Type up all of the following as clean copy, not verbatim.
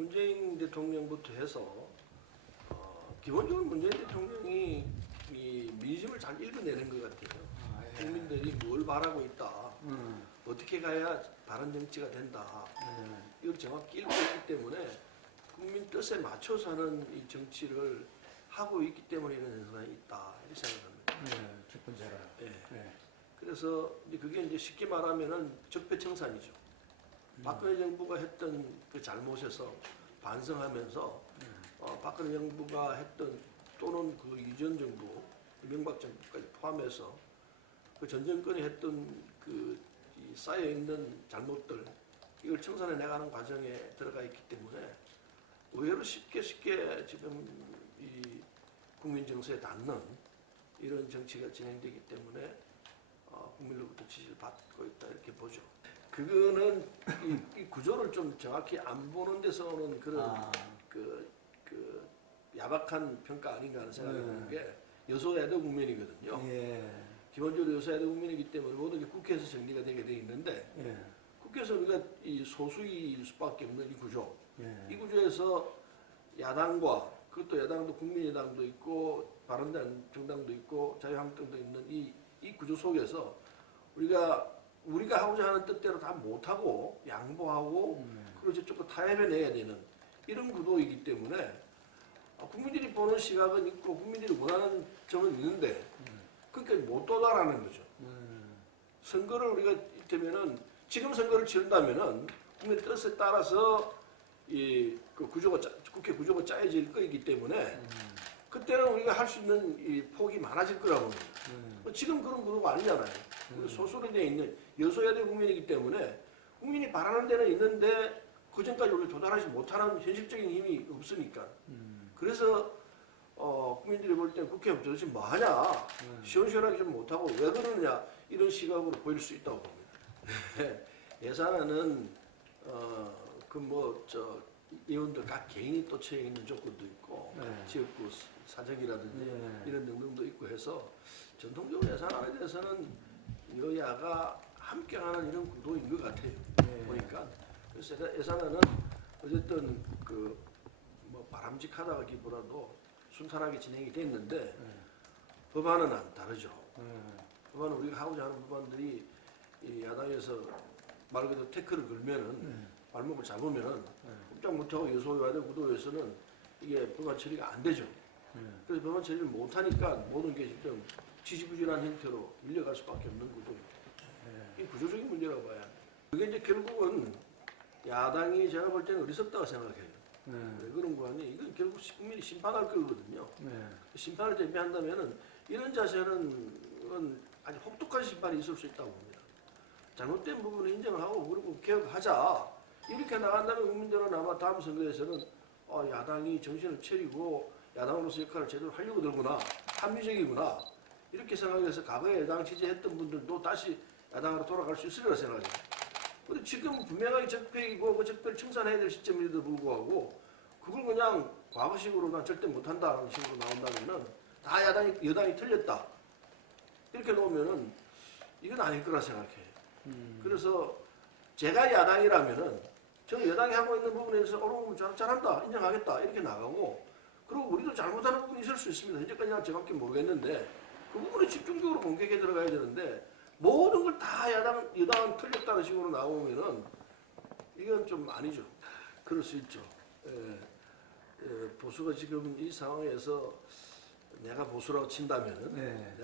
문재인 대통령부터 해서 기본적으로 문재인 대통령이 이 민심을 잘 읽어내는 것 같아요. 예. 국민들이 뭘 바라고 있다. 어떻게 가야 바른 정치가 된다. 이걸 정확히 읽고 있기 때문에 국민 뜻에 맞춰서 하는 이 정치를 하고 있기 때문에 이런 현상이 있다. 이렇게 생각합니다. 첫 번째로. 예. 그래서 이제 그게 이제 쉽게 말하면은 적폐청산이죠. 박근혜 정부가 했던 그 잘못에서 반성하면서 박근혜 정부가 했던 또는 그 이전 정부, 이명박 정부까지 포함해서 그 전 정권이 했던 그 쌓여 있는 잘못들 이걸 청산해 나가는 과정에 들어가 있기 때문에 의외로 쉽게 지금 이 국민 정서에 닿는 이런 정치가 진행되기 때문에 국민으로부터 지지를 받고 있다 이렇게 보죠. 그거는 이 구조를 좀 정확히 안 보는 데서 오는 그런 그 야박한 평가 아닌가 하는 생각이 드는 게 여소야대 국면이거든요. 기본적으로 여소야대 국면이기 때문에 모든 게 국회에서 정리가 되게 돼 있는데 국회에서 우리가 이 소수일 수밖에 없는 이 구조. 이 구조에서 야당과 그것도 야당도 국민의당도 있고 바른정당도 있고 자유한국당도 있는 이 구조 속에서 우리가 하고자 하는 뜻대로 다 못하고 양보하고 그리고 저쪽도 타협해내야 되는 이런 구도이기 때문에 국민들이 보는 시각은 있고 국민들이 원하는 점은 있는데 그러니까 못 도달하는 거죠. 선거를 우리가 이때면은 지금 선거를 치른다면은 국민의 뜻에 따라서 그 구조가 국회 구조가 짜여질 거이기 때문에 그때는 우리가 할 수 있는 이 폭이 많아질 거라고 봅니다. 지금 그런 구도가 아니잖아요. 소수로 되어 있는 여소야대 국면이기 때문에 국민이 바라는 데는 있는데 그 전까지 우리가 도달하지 못하는 현실적인 힘이 없으니까. 그래서 국민들이 볼 때 국회 도대체 뭐 하냐, 시원시원하게 좀 못하고 왜 그러느냐 이런 시각으로 보일 수 있다고 봅니다. 예산안은 의원들 각 개인이 또 처해 있는 조건도 있고 지역구 사정이라든지 이런 등등도 있고 해서 전통적으로 예산안에 대해서는 여야가 함께하는 이런 구도인 것 같아요. 보니까 그래서 예산안은 어쨌든 뭐 바람직하다기보다도 순탄하게 진행이 됐는데 법안은 안 다르죠. 법안은 우리가 하고자 하는 법안들이 이 야당에서 말 그대로 태클을 걸면은 발목을 잡으면은 꼼짝 못하고 여소야대 구도에서는 이게 법안 처리가 안 되죠. 그래서 법안 처리를 못하니까 모든 게 지금 지지부진한 형태로 밀려갈 수밖에 없는 구조입니다. 이 구조적인 문제라고 봐야 합니다. 그게 이제 결국은 야당이 제가 볼 때는 어리석다고 생각해요. 왜 그런 거 아니? 이건 결국 국민이 심판할 거거든요. 심판을 대비한다면은 이런 자세는 아주 혹독한 심판이 있을 수 있다고 봅니다. 잘못된 부분을 인정하고 그리고 개혁하자. 이렇게 나간다면 국민들은 아마 다음 선거에서는 야당이 정신을 차리고 야당으로서 역할을 제대로 하려고 들구나. 합리적이구나. 이렇게 생각해서 과거에 야당 지지했던 분들도 다시 야당으로 돌아갈 수 있으리라 생각합니다. 그런데 지금 분명하게 적폐이고 그 적폐를 청산해야 될 시점임에도 불구하고 그걸 그냥 과거식으로 난 절대 못한다는 식으로 나온다면은 다 여당이 틀렸다. 이렇게 놓으면은 이건 아닐 거라 생각해요. 그래서 제가 야당이라면은 저는 여당이 하고 있는 부분에서 옳은 부분 잘한다, 인정하겠다 이렇게 나가고 그리고 우리도 잘못하는 부분이 있을 수 있습니다. 현재까지는 정확히 모르겠는데 그 부분에 집중적으로 공격해 들어가야 되는데 모든 걸 다 여당은 틀렸다는 식으로 나오면은 이건 좀 아니죠. 그럴 수 있죠. 보수가 지금 이 상황에서 내가 보수라고 친다면은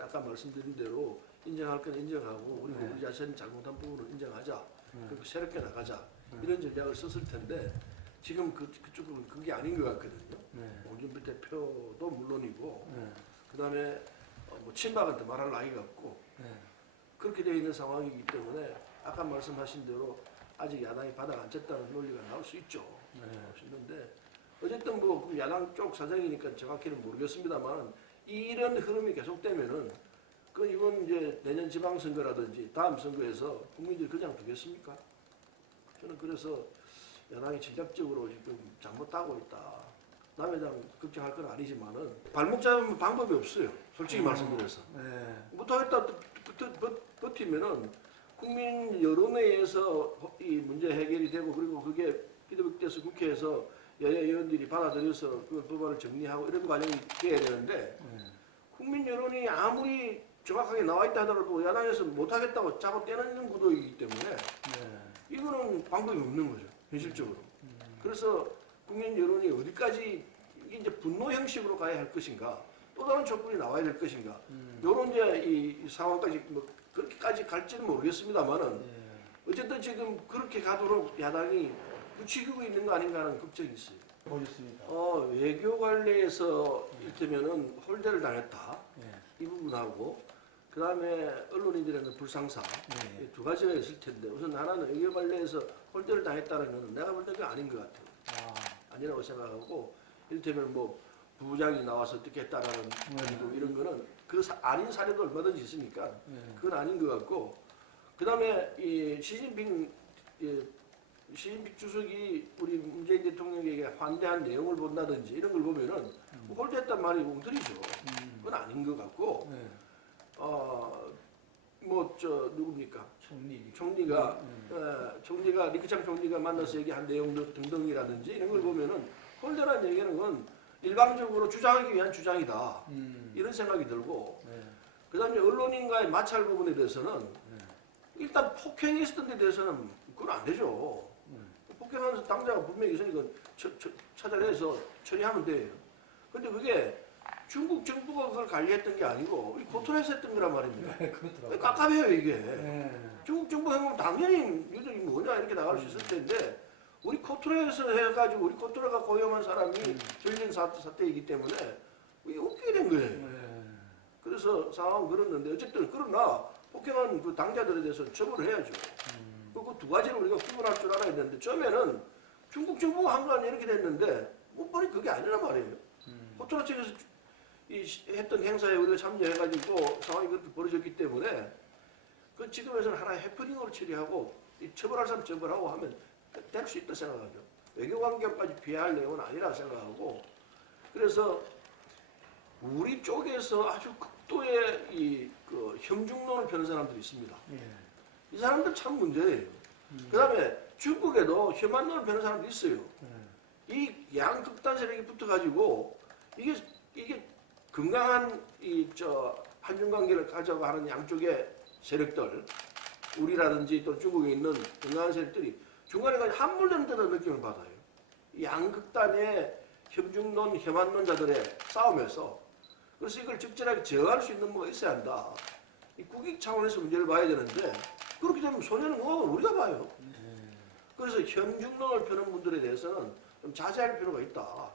아까 말씀드린 대로 인정할 건 인정하고 그리고 우리 자신이 잘못한 부분을 인정하자. 그리고 새롭게 나가자. 이런 전략을 썼을 텐데 지금 그쪽은 그게 아닌 것 같거든요. 홍준표 대표도 물론이고 그다음에 뭐 친박한테 말할 나이가 없고 그렇게 되어 있는 상황이기 때문에 아까 말씀하신 대로 아직 야당이 바닥 안 쳤다는 논리가 나올 수 있죠. 나올 수 있는데 어쨌든 뭐 야당 쪽 사정이니까 정확히는 모르겠습니다만 이런 흐름이 계속되면은 그 이번 이제 내년 지방선거라든지 다음 선거에서 국민들이 그냥 두겠습니까? 저는 그래서 야당이 전략적으로 지금 잘못하고 있다. 남에 대한 걱정할 건 아니지만은 발목 잡으면 방법이 없어요. 솔직히 말씀드려서. 못하겠다 버티면은 국민 여론에 의해서 이 문제 해결이 되고 그리고 그게 피드백돼서 국회에서 여야 의원들이 받아들여서 그 법안을 정리하고 이런 과정이 돼야 되는데 국민 여론이 아무리 정확하게 나와 있다 하더라도 야당에서 못하겠다고 자꾸 떼놓는 구도이기 때문에 이거는 방법이 없는 거죠, 현실적으로. 그래서 국민 여론이 어디까지 이게 이제 분노 형식으로 가야 할 것인가, 또 다른 촛불이 나와야 될 것인가, 요런 이제 이 상황까지 뭐 그렇게까지 갈지는 모르겠습니다만은 어쨌든 지금 그렇게 가도록 야당이 부추기고 있는 거 아닌가 하는 걱정이 있어요. 보셨습니다. 외교 관례에서 이를테면은 홀대를 당했다. 이 부분하고 그 다음에 언론인들에는 불상사 이두 가지가 있을 텐데 우선 하나는 외교 관례에서 홀대를 당했다는 것은 내가 볼 때는 아닌 것 같아요. 아니라고 생각하고 이를테면 뭐 부장이 나와서 어떻게 했다라는 얘기고 이런 거는 그 아닌 사례도 얼마든지 있으니까 그건 아닌 것 같고 그 다음에 이 시진핑 주석이 우리 문재인 대통령에게 환대한 내용을 본다든지 이런 걸 보면은 홀대했단 말이 웅들이죠. 그건 아닌 것 같고 누굽니까? 총리가 리크창 총리가 만나서 얘기한 내용 등등이라든지 이런 걸 보면은 홀대라는 얘기는 건 일방적으로 주장하기 위한 주장이다. 이런 생각이 들고 그 다음에 언론인과의 마찰 부분에 대해서는 일단 폭행이 있었던 데 대해서는 그건 안 되죠. 폭행하면서 당자가 분명히 있으니까 찾아내서 처리하면 돼요. 근데 그게 중국 정부가 그걸 관리했던 게 아니고 우리 고토에서 했던 거란 말입니다. 그렇더라고요. 깝깝해요 이게. 중국 정부 해보면 당연히 이들이 뭐냐 이렇게 나갈 수 있을 텐데 우리 코토레에서 해가지고 우리 코토레가 고용한 사람이 저지른 사태이기 때문에 이게 웃기게 된 거예요. 그래서 상황은 그렇는데 어쨌든 그러나 폭행한 그 당자들에 대해서 처벌을 해야죠. 그 두 가지를 우리가 구분할 줄 알아야 되는데 처음에는 중국 정부가 한 거 아니야 이렇게 됐는데 못 보니 그게 아니란 말이에요. 코토라 측에서 했던 행사에 우리가 참여해가지고 상황이 그렇게 벌어졌기 때문에 그 지금에서는 하나의 해프닝으로 처리하고 이 처벌할 사람 처벌하고 하면 될 수 있다 생각하죠. 외교관계까지 피할 내용은 아니라 생각하고 그래서 우리 쪽에서 아주 극도의 그 형중론을 펴는 사람들이 있습니다. 이 사람들 참 문제예요. 그 다음에 중국에도 혐한론을 펴는 사람도 있어요. 이 양극단 세력이 붙어가지고 이게 건강한 한중 관계를 가져가는 양쪽의 세력들, 우리라든지 또 중국에 있는 건강한 세력들이 중간에 가서 함몰되는 듯한 느낌을 받아요. 이 양극단의 혐중론, 혐한론자들의 싸움에서 그래서 이걸 적절하게 제어할 수 있는 뭐가 있어야 한다. 이 국익 차원에서 문제를 봐야 되는데 그렇게 되면 손해는 우리가 봐요. 그래서 혐중론을 펴는 분들에 대해서는 좀 자제할 필요가 있다.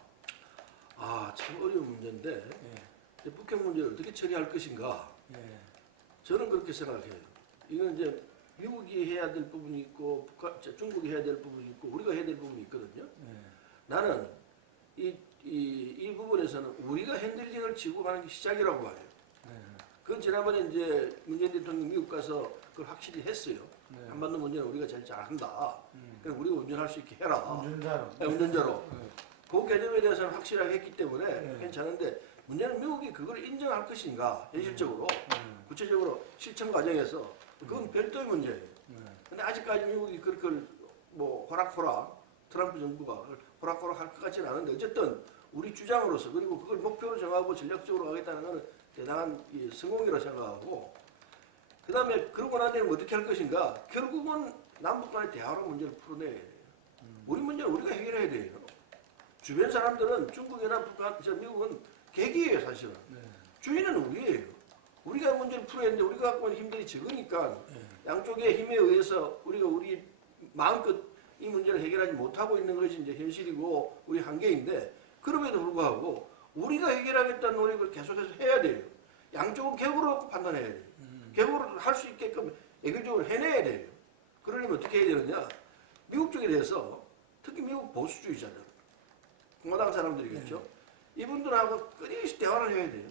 참 어려운 문제인데 북핵 문제를 어떻게 처리할 것인가. 저는 그렇게 생각해요. 이건 이제 미국이 해야 될 부분이 있고 중국이 해야 될 부분이 있고 우리가 해야 될 부분이 있거든요. 나는 이 부분에서는 우리가 핸들링을 쥐고 가는 게 시작이라고 봐요. 그건 지난번에 이제 문재인 대통령이 미국 가서 그걸 확실히 했어요. 한반도 문제는 우리가 제일 잘한다. 그래서 우리가 운전할 수 있게 해라. 운전자로. 그 개념에 대해서는 확실하게 했기 때문에 괜찮은데 문제는 미국이 그걸 인정할 것인가 현실적으로 구체적으로 실천 과정에서 그건 별도의 문제예요. 근데 아직까지 미국이 그걸 뭐 호락호락 트럼프 정부가 호락호락 할 것 같지는 않은데 어쨌든 우리 주장으로서 그리고 그걸 목표로 정하고 전략적으로 가겠다는 것은 대단한 성공이라고 생각하고 그 다음에 그러고 난 뒤에 어떻게 할 것인가 결국은 남북 간의 대화로 문제를 풀어내야 돼요. 우리 문제는 우리가 해결해야 돼요. 주변 사람들은 중국이나 북한, 미국은 객이에요 사실은. 주인은 우리예요. 우리가 문제를 풀어야 되는데 우리가 갖고 있는 힘들이 적으니까 양쪽의 힘에 의해서 우리가 우리 마음껏 이 문제를 해결하지 못하고 있는 것이 이제 현실이고 우리 한계인데 그럼에도 불구하고 우리가 해결하겠다는 노력을 계속해서 해야 돼요. 양쪽은 객으로 판단해야 돼요. 객으로 할 수 있게끔 애교적으로 해내야 돼요. 그러려면 어떻게 해야 되느냐. 미국 쪽에 대해서 특히 미국 보수주의자들 공화당 사람들이겠죠. 이분들하고 끊임없이 대화를 해야 돼요.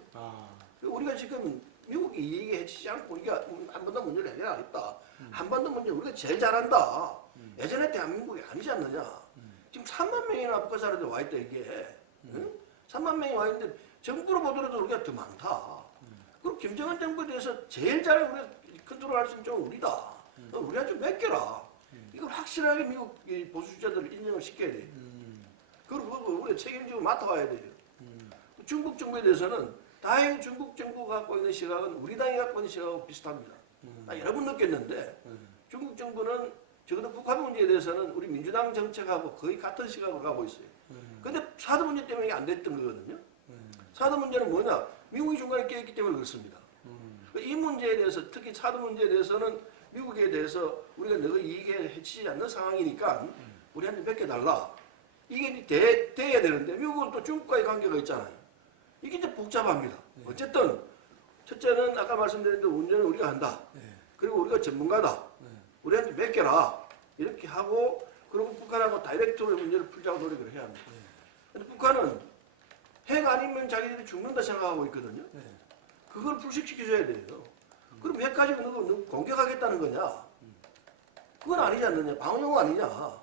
우리가 지금 미국이 이 얘기 해치지 않고 우리가 한반도 문제를 해결하겠다. 한반도 문제 우리가 제일 잘한다. 예전에 대한민국이 아니지 않느냐. 지금 3만 명이나 북한 사람들이 와 있다 이게. 3만 명이 와 있는데 정부로 보더라도 우리가 더 많다. 그리고 김정은 정부에 대해서 제일 잘 우리가 컨트롤할 수 있는 쪽은 우리다. 우리가 좀 맡겨라. 이걸 확실히 확실하게 미국 이 보수주자들을 인정을 시켜야 돼요. 그리고 우리가 책임지고 맡아와야 돼요. 중국 정부에 대해서는 다행히 중국 정부가 갖고 있는 시각은 우리 당이 갖고 있는 시각하고 비슷합니다. 여러 번 느꼈는데 중국 정부는 적어도 북한 문제에 대해서는 우리 민주당 정책하고 거의 같은 시각으로 가고 있어요. 근데 사드 문제 때문에 이게 안 됐던 거거든요. 사드 문제는 뭐냐? 미국이 중간에 껴있기 때문에 그렇습니다. 이 문제에 대해서 특히 사드 문제에 대해서는 미국에 대해서 우리가 너희 이익에 해치지 않는 상황이니까 우리한테 맡겨달라. 이게 이제 돼야 되는데 미국은 또 중국과의 관계가 있잖아요. 이게 이제 복잡합니다. 어쨌든 첫째는 아까 말씀드린 대로 운전은 우리가 한다. 그리고 우리가 전문가다. 우리한테 맡겨라. 이렇게 하고 그리고 북한하고 다이렉트로 문제를 풀자고 노력을 해야 합니다. 근데 북한은 핵 아니면 자기들이 죽는다 생각하고 있거든요. 그걸 불식시켜줘야 돼요. 그럼 핵 가지고 너 공격하겠다는 거냐? 그건 아니지 않느냐? 방어용 아니냐?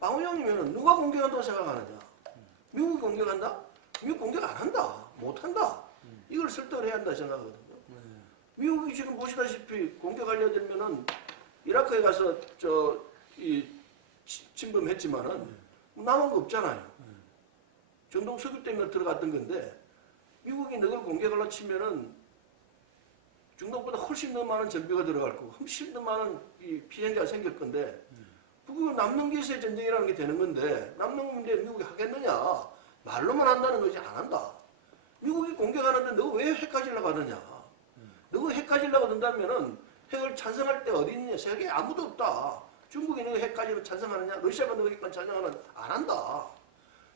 방어용이면 누가 공격한다고 생각하느냐? 미국이 공격한다? 미국 공격 안 한다. 못 한다. 이걸 설득을 해야 한다 생각하거든요. 미국이 지금 보시다시피 공격하려 들면은 이라크에 가서 침범했지만은 남은 거 없잖아요. 전동 석유 때문에 들어갔던 건데 미국이 너를 공격하려 치면은 중동보다 훨씬 더 많은 전비가 들어갈 거고 훨씬 더 많은 이 피해자가 생길 건데 그거 남는 기세의 전쟁이라는 게 되는 건데 남는 문제 미국이 하겠느냐? 말로만 한다는 거지 안 한다. 미국이 공격하는데 너 왜 핵 가지려고 하느냐? 너가 핵 가지려고 든다면은 핵을 찬성할 때 어디 있느냐? 세계에 아무도 없다. 중국이 너가 핵 가지고 찬성하느냐? 러시아가 너가 핵 찬성하느냐? 안 한다.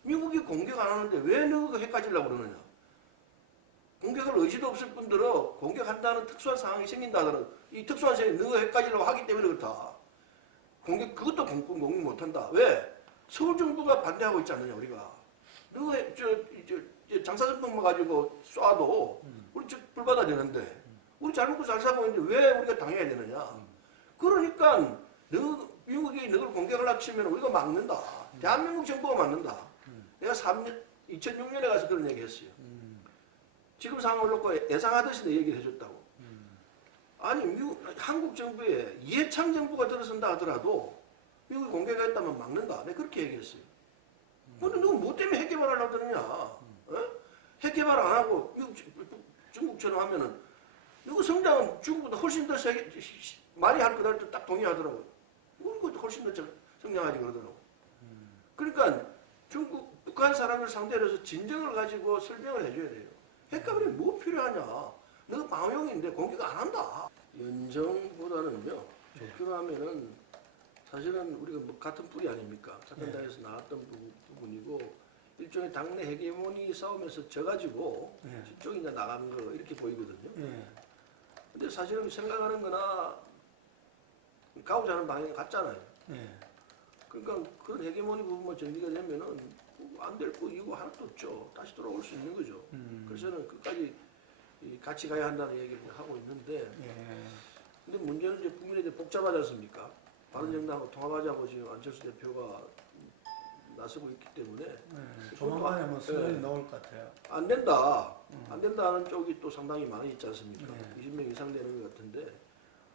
미국이 공격 안 하는데 왜 너가 핵 가지려고 그러느냐? 공격할 의지도 없을 뿐더러 공격한다는 특수한 상황이 생긴다 하더라도 이 특수한 상황이 너가 핵 가지려고 하기 때문에 그렇다. 그것도 공격 못한다. 왜? 서울 정부가 반대하고 있지 않느냐 우리가. 너가 장사정통만 가지고 쏴도 우리 불받아 되는데 우리 잘 먹고 잘 살고 있는데 왜 우리가 당해야 되느냐. 그러니까 미국이 너를 공격을 치면 우리가 막는다. 대한민국 정부가 막는다. 내가 2006년에 가서 그런 얘기 했어요. 지금 상황을 놓고 예상하듯이 내 얘기를 해줬다고. 아니 한국 정부에 이해창 정부가 들어선다 하더라도 미국이 공격했다면 막는다. 내가 그렇게 얘기했어요. 근데 너 뭐 때문에 핵 개발하려고 그러냐? 어? 핵 개발 안 하고 미국, 중국처럼 하면은 이거 성장은 중국보다 훨씬 더 많이 할 거다 딱 동의하더라고요. 우리가 훨씬 더 성장하지 그러더라고요. 그러니까 북한 사람을 상대로 해서 진정을 가지고 설명을 해줘야 돼요. 핵 개발이 뭐 필요하냐? 너가 방어용인데 공격 안 한다. 연정보다는요. 좋게 하면은 사실은 우리가 뭐 같은 뿌리 아닙니까? 같은 당에서 나왔던 부분이고 일종의 당내 헤게모니 싸움에서 져가지고 저쪽이 이제 나간 거 이렇게 보이거든요. 근데 사실은 생각하는 거나 가고자 하는 방향이 같잖아요. 그러니까 그런 헤게모니 부분만 정리가 되면은 안 될 거 이유가 하나도 없죠. 다시 돌아올 수 있는 거죠. 그래서 저는 끝까지 같이 가야 한다는 얘기를 하고 있는데 근데 문제는 이제 국민의힘 복잡하지 않습니까? 바른정당하고 통합하자고 지금 안철수 대표가 나서고 있기 때문에 조만간에 뭐 수련이 나올 것 같아요. 안 된다. 안 된다는 쪽이 또 상당히 많이 있지 않습니까? 20명 이상 되는 것 같은데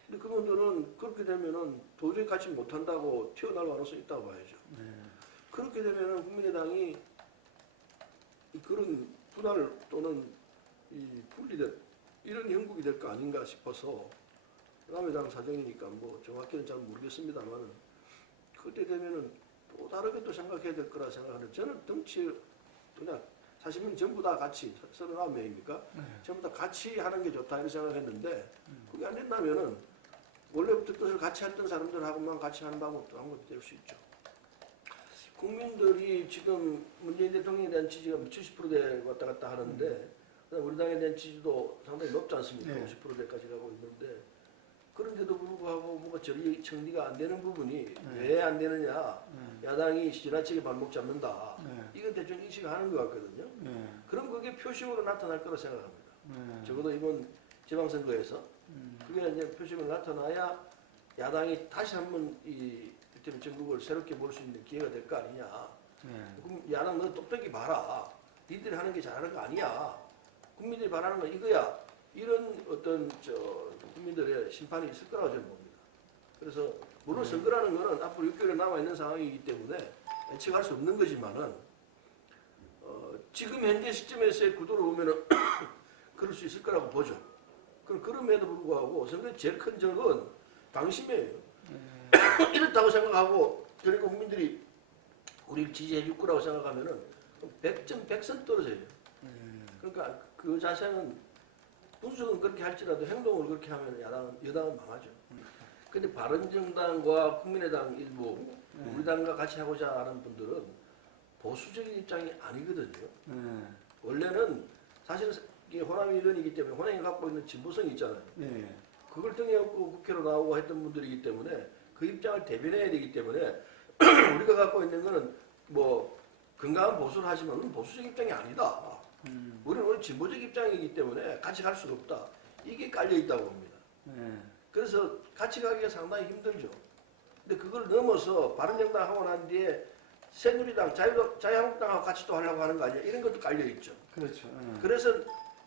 근데 그분들은 그렇게 되면은 도저히 같이 못한다고 튀어나올 가능성이 있다고 봐야죠. 그렇게 되면은 국민의당이 그런 분할 또는 분리된 이런 형국이 될 거 아닌가 싶어서 남의당 사정이니까 뭐 정확히는 잘 모르겠습니다만은 그때 되면은 또 다르게 또 생각해야 될 거라 생각하는데 저는 덩치 그냥 40명 전부 다 같이 39명입니까? 전부 다 같이 하는 게 좋다 이런 생각했는데 그게 안 된다면은 원래부터 뜻을 같이 했던 사람들하고만 같이 하는 방법도 한 것도 될 수 있죠. 국민들이 지금 문재인 대통령에 대한 지지가 70%대 왔다 갔다 하는데 우리 당에 대한 지지도 상당히 높지 않습니까? 50%대까지 가고 있는데 그런데도 불구하고 뭔가 정리가 안 되는 부분이 왜 안 되느냐? 야당이 지나치게 발목 잡는다. 이건 대충 인식하는 것 같거든요. 그럼 그게 표식으로 나타날 거라 생각합니다. 적어도 이번 지방선거에서 그게 이제 표식으로 나타나야 야당이 다시 한번 이 전국을 새롭게 볼 수 있는 기회가 될 거 아니냐. 그럼 야당 너 똑똑히 봐라. 니들이 하는 게 잘하는 거 아니야. 국민들이 바라는 건 이거야. 이런 어떤 국민들의 심판이 있을 거라고 저는 봅니다. 그래서 물론 선거라는 거는 앞으로 6개월에 남아있는 상황이기 때문에 예측할 수 없는 거지만은 지금 현재 시점에서의 구도를 보면은 그럴 수 있을 거라고 보죠. 그럼에도 불구하고 선거의 제일 큰 적은 당심이에요. 이렇다고 생각하고 그리고 국민들이 우리를 지지해 줄 거라고 생각하면은 100점 100선 떨어져요. 그러니까 그 자세는 분석은 그렇게 할지라도 행동을 그렇게 하면 여당은 망하죠. 근데 바른정당과 국민의당 일부 우리 당과 같이 하고자 하는 분들은 보수적인 입장이 아니거든요. 원래는 사실은 이게 호남이 일원이기 때문에 호남이 갖고 있는 진보성이 있잖아요. 그걸 등에 업고 국회로 나오고 했던 분들이기 때문에 그 입장을 대변해야 되기 때문에 우리가 갖고 있는 거는 뭐 건강한 보수를 하지만 우리는 보수적 입장이 아니다. 우리는 오늘 진보적 입장이기 때문에 같이 갈 수가 없다. 이게 깔려 있다고 봅니다. 그래서 같이 가기가 상당히 힘들죠. 근데 그걸 넘어서 바른정당 하고 난 뒤에 새누리당, 자유한국당하고 같이 또 하려고 하는 거 아니야? 이런 것도 깔려 있죠. 그렇죠. 그래서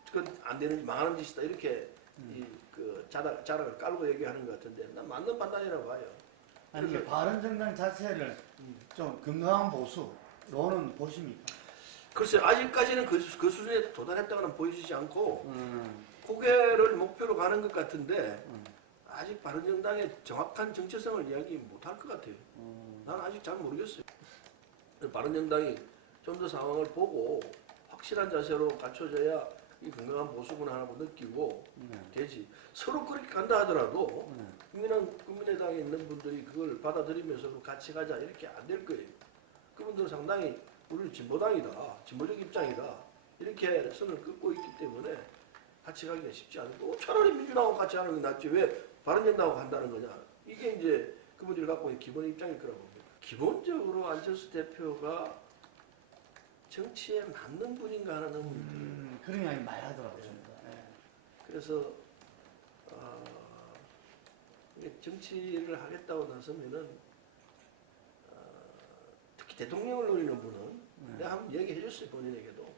그건 안 되는 망하는 짓이다 이렇게 그 자락을 깔고 얘기하는 것 같은데 난 맞는 판단이라고 봐요. 아니 이게 바른정당 자체를 좀 건강한 보수로는 보십니까? 글쎄 아직까지는 그 수준에 도달했다고는 보여지지 않고 고개를 목표로 가는 것 같은데 아직 바른정당의 정확한 정체성을 이야기 못할 것 같아요. 나는 아직 잘 모르겠어요. 바른정당이 좀 더 상황을 보고 확실한 자세로 갖춰져야 이 건강한 보수구나 하고 느끼고 되지. 서로 그렇게 간다 하더라도 국민의당에 있는 분들이 그걸 받아들이면서 같이 가자 이렇게 안 될 거예요. 그분들은 상당히 우리는 진보당이다, 진보적 입장이다 이렇게 선을 긋고 있기 때문에 같이 가기가 쉽지 않고 차라리 민주당하고 같이 하는 게 낫지 왜 바른정당하고 한다는 거냐. 이게 이제 그분들이 갖고 있는 기본 입장일 거라고 봅니다. 기본적으로 안철수 대표가 정치에 맞는 분인가 하는 의문이 그런 이야기 많이 하더라고요. 그래서 이게 정치를 하겠다고 나서면은 특히 대통령을 노리는 분은 내가 한번 얘기해 줬어요. 본인에게도.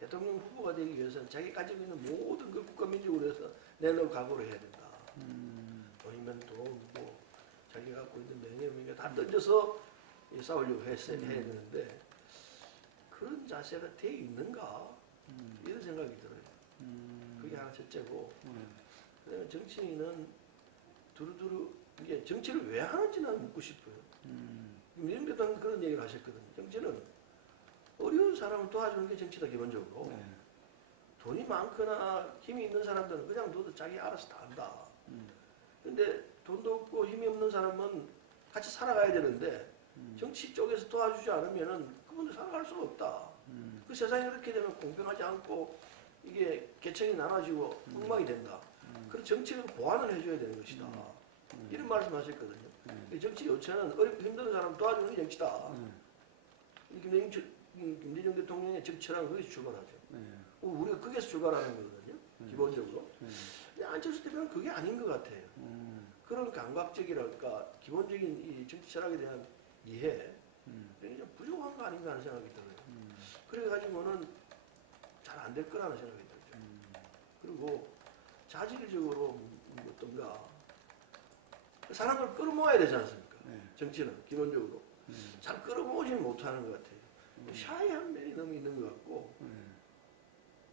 대통령 후보가 되기 위해서는 자기 가지고 있는 모든 걸 국가민족을 위해서 내놓을 각오를 해야 된다. 돈이면 돈, 뭐 자기가 갖고 있는 명예를 다 던져서 싸우려고 해야 되는데 그런 자세가 돼 있는가 이런 생각이 들어요. 그게 하나 첫째고 그다음에 정치인은 두루두루 이게 정치를 왜 하는지 나는 묻고 싶어요. 민주당 대통령 그런 얘기를 하셨거든요. 정치는 어려운 사람을 도와주는 게 정치다 기본적으로. 돈이 많거나 힘이 있는 사람들은 그냥 너도 자기 알아서 다 한다. 근데 돈도 없고 힘이 없는 사람은 같이 살아가야 되는데 정치 쪽에서 도와주지 않으면은 그분들 살아갈 수가 없다. 그 세상이 그렇게 되면 공평하지 않고 이게 계층이 나눠지고 엉망이 된다. 그래서 정치를 보완을 해줘야 되는 것이다. 이런 말씀하셨거든요. 정치 요체는 어렵고 힘든 사람 도와주는 게 정치다. 김대중 대통령의 정치란 거기서 출발하죠. 우리가 거기서 출발하는 거거든요. 기본적으로. 근데 안철수 대표는 그게 아닌 것 같아요. 그런 감각적이랄까 기본적인 이 정치 철학에 대한 이해 그게 좀 부족한 거 아닌가 하는 생각이 들어요. 그래가지고는 잘 안 될 거라는 생각이 들죠. 그리고 자질적으로 어떤가 사람을 끌어모아야 되지 않습니까? 정치는 기본적으로 잘 끌어모으지는 못하는 것 같아요. 샤이한 면이 너무 있는 것 같고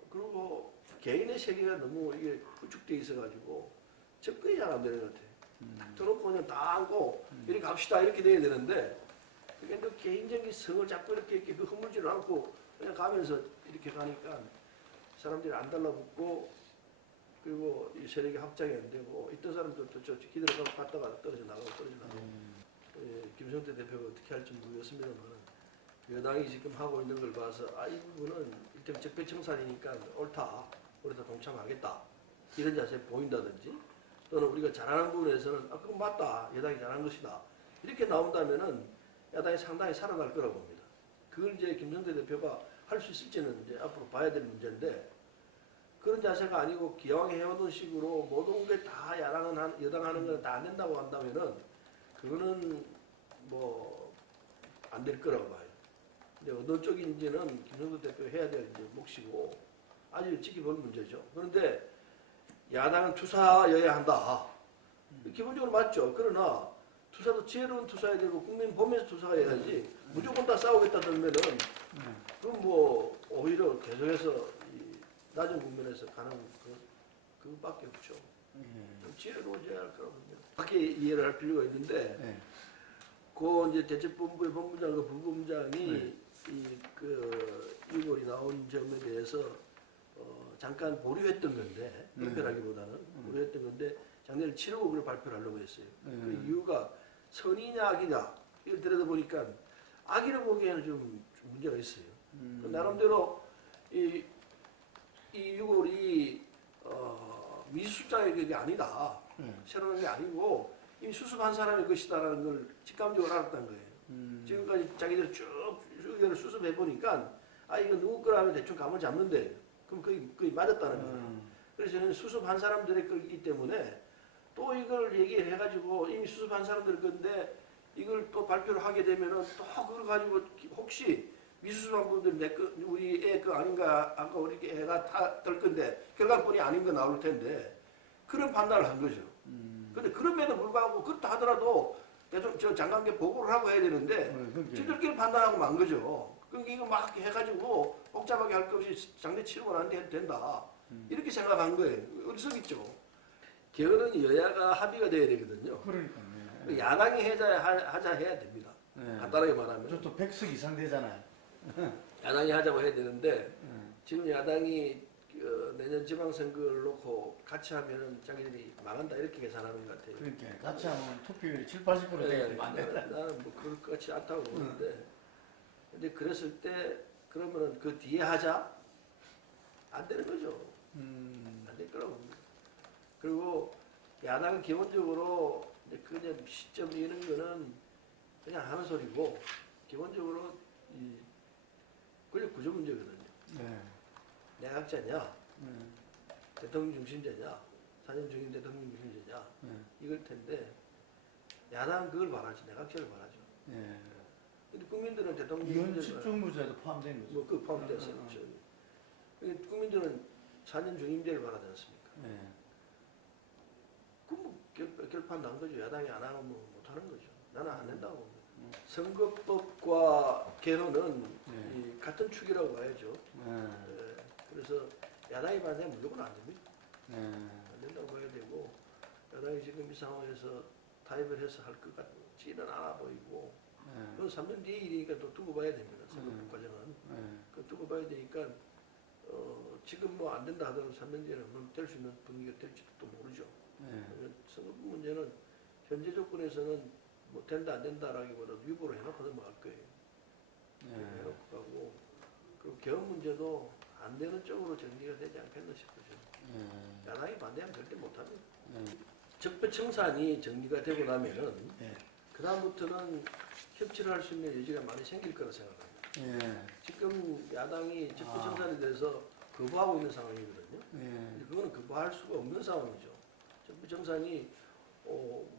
그리고 개인의 세계가 너무 이게 구축돼 있어가지고 접근이 잘 안 되는 것 같아요. 터놓고 그냥 다 안고 이렇게 갑시다 이렇게 돼야 되는데 그게 또 개인적인 성을 자꾸 이렇게 그 허물지를 않고 그냥 가면서 이렇게 가니까 사람들이 안 달라붙고 그리고 이 세력이 확장이 안 되고 있던 사람들도 저 기대를 갔다가 떨어져 나가고 김성태 대표가 어떻게 할지 모르겠습니다만 여당이 지금 하고 있는 걸 봐서 이 부분은 일단 적폐청산이니까 옳다. 우리도 동참하겠다. 이런 자세 보인다든지 또는 우리가 잘하는 부분에서는 그건 맞다. 여당이 잘한 것이다. 이렇게 나온다면은 야당이 상당히 살아날 거라고 봅니다. 그걸 이제 김성태 대표가 할 수 있을지는 이제 앞으로 봐야 될 문제인데 그런 자세가 아니고 기왕 해오던 식으로 모든 게 다 여당 하는 건 다 안 된다고 한다면은 그거는 뭐 안 될 거라고 봐요. 근데 어느 쪽인지는 김성태 대표 해야 될 이제 몫이고 아주 지켜볼 문제죠. 그런데 야당은 투사여야 한다. 기본적으로 맞죠. 그러나 투사도 지혜로운 투사해야 되고 국민 보면서 투사해야지 무조건 다 싸우겠다 들면은 그건 뭐 오히려 계속해서 이 낮은 국면에서 가는 그밖에 없죠. 좀 지혜로워져야 할 거라고 봅니다. 그렇게 이해를 할 필요가 있는데 그 이제 대책본부의 본부장 그 부본장이 이그 유골이 나온 점에 대해서 잠깐 보류했던 건데 은폐라기보다는 보류했던 건데 작년에 7억 원을 발표를 하려고 했어요. 그 이유가 선이냐 악이냐 이걸 들여다보니까 악이라고 보기에는 좀 문제가 있어요. 그 나름대로 이 유골이 미수자의 그게 아니다. 새로운 게 아니고 이미 수습한 사람의 것이다라는 걸 직감적으로 알았다는 거예요. 지금까지 자기들 쭉 의견을 수습해 보니까 이거 누구 거라면 대충 감을 잡는데 그럼 거의 맞았다는 거예요. 그래서 저는 수습한 사람들의 거기 때문에 또 이걸 얘기를 해가지고 이미 수습한 사람들 건데 이걸 또 발표를 하게 되면은 또 그걸 가지고 혹시 미수습한 분들 우리 애 거 아닌가 아까 우리 애가 다 될 건데 결과권이 아닌 거 나올 텐데 그런 판단을 한 거죠. 근데 그럼에도 불구하고 그렇다 하더라도 저 장관께 보고를 하고 해야 되는데 지들끼리 판단하고 만 거죠. 그러니까 이거 막 해가지고 복잡하게 할 것 없이 장례 치르고 나한테 해도 된다. 이렇게 생각한 거예요. 어리석 있죠. 게으른 여야가 합의가 돼야 되거든요. 그러니까요. 야당이 하자 해야 됩니다. 간단하게 말하면. 저또 100석 이상 되잖아요. 야당이 하자고 해야 되는데 지금 야당이 내년 지방선거를 놓고 같이 하면은 자기들이 망한다 이렇게 계산하는 것 같아요. 그러니까 같이 하면 투표율이 7, 80% 되면 안 된다. 나는 뭐 그럴 것 같지 않다고 보는데 근데 그랬을 때 그러면은 그 뒤에 하자? 안 되는 거죠. 안 될 거라고 봅니다. 그리고 야당은 기본적으로 그냥 시점 이런 거는 그냥 하는 소리고 기본적으로 이 권력 구조 문제거든요. 내각자냐, 대통령 중심제냐, 4년 중임 대통령 중심제냐 이걸 텐데 야당은 그걸 바라지 내각제를 바라죠. 근데 국민들은 대통령 이건 중심제를 집중부제도 포함된 거죠. 뭐그 포함돼서 그렇죠. 국민들은 4년 중임제를 바라지 않습니까? 그뭐 결판 난 거죠. 야당이 안 하면 못하는 거죠. 나는 안 된다고 봅니다. 선거법과 개헌은 이 같은 축이라고 봐야죠. 그래서 야당이 반대하면 무조건 안 됩니다. 안 된다고 봐야 되고 야당이 지금 이 상황에서 타협을 해서 할 것 같지는 않아 보이고 그건 3년 뒤의 일이니까 또 두고 봐야 됩니다. 선거법 과정은. 그 두고 봐야 되니까 지금 뭐 안 된다 하더라도 3년 뒤에는 될 수 있는 분위기가 될지도 또 모르죠. 선거법 문제는 현재 조건에서는 뭐 된다 안 된다라기보다 유보로 해놓고 넘어갈 거예요. 해놓고 가고 그리고 개헌 문제도 안 되는 쪽으로 정리가 되지 않겠나 싶어요. 야당이 반대하면 절대 못합니다. 적폐청산이 정리가 되고 나면은 그 다음부터는 협치를 할 수 있는 여지가 많이 생길 거라 생각합니다. 지금 야당이 적폐청산에 대해서 거부하고 있는 상황이거든요. 그거는 거부할 수가 없는 상황이죠. 적폐청산이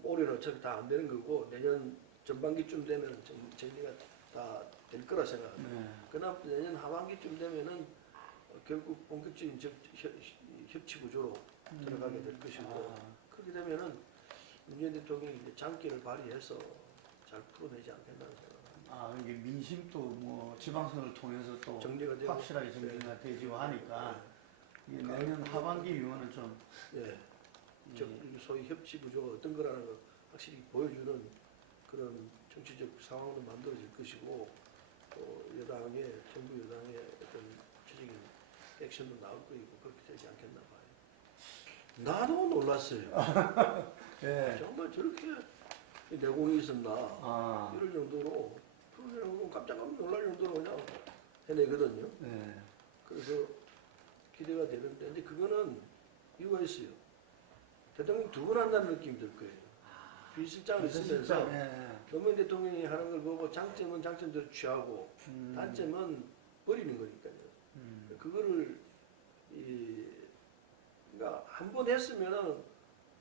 올해는 어차피 다 안 되는 거고 내년 전반기쯤 되면 정리가 다 될 거라 생각합니다. 그러나 내년 하반기쯤 되면은 결국 본격적인 협치 구조로 들어가게 될 것이고 그렇게 되면은 문재인 대통령이 이제 장기를 발휘해서 잘 풀어내지 않겠나는 생각합니다. 이게 민심도 뭐 지방선을 통해서 또 정리가 되고, 확실하게 정리가 되지고 하니까 이게 내년 하반기 이후는 좀 소위 협치 구조가 어떤 거라는 걸 확실히 보여주는 그런 정치적 상황으로 만들어질 것이고 또 여당의 정부 여당의 어떤 구체적인 액션도 나올 거이고 그렇게 되지 않겠나 봐요. 나도 놀랐어요. 정말 저렇게 내공이 있었나 이럴 정도로 프로그램은 깜짝 놀랄 정도로 그냥 해내거든요. 그래서 기대가 되는데 근데 그거는 이유가 있어요. 대통령 두 번 한다는 느낌이 들 거예요. 비서실장을 있으면서 노무현 대통령이 하는 걸 보고 장점은 장점대로 취하고 단점은 버리는 거니까요. 그거를 그러니까 한 번 했으면은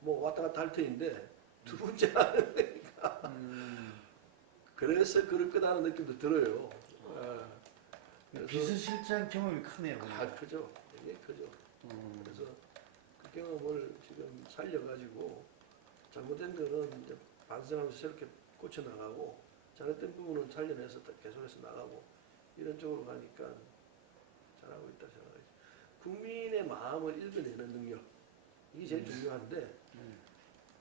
뭐 왔다 갔다 할 테인데 두 번째 하는 거니까 그래서 그럴 거다는 느낌도 들어요. 비서실장 경험이 크네요. 잘못된 거는 이제 반성하면서 새롭게 고쳐 나가고 잘했던 부분은 살려내서 개선해서 나가고 이런 쪽으로 가니까 잘하고 있다 생각하지. 국민의 마음을 읽어내는 능력 이게 제일 중요한데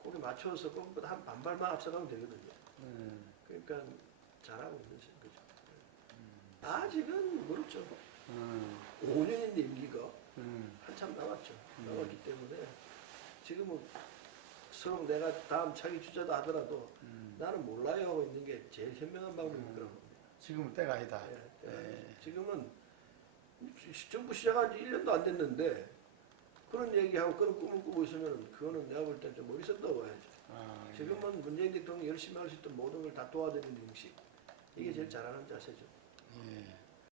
거기에 맞춰서 그것보다 한 반발만 앞서가면 되거든요. 그러니까 잘하고 있는 거죠. 아직은 멀었죠. 5년인데 임기가 한참 남았죠. 남았기 때문에 지금은 서로 내가 다음 차기 주자다 하더라도 나는 몰라요 하고 있는 게 제일 현명한 방법인 거라고 봅니다. 지금은 때가 아니다. 지금은 정부 시작한 지 1년도 안 됐는데 그런 얘기하고 그런 꿈을 꾸고 있으면 그거는 내가 볼 땐 좀 머리 썼다고 봐야죠. 지금은 문재인 대통령이 열심히 할 수 있던 모든 걸 다 도와드리는 형식 이게 제일 잘하는 자세죠. 예.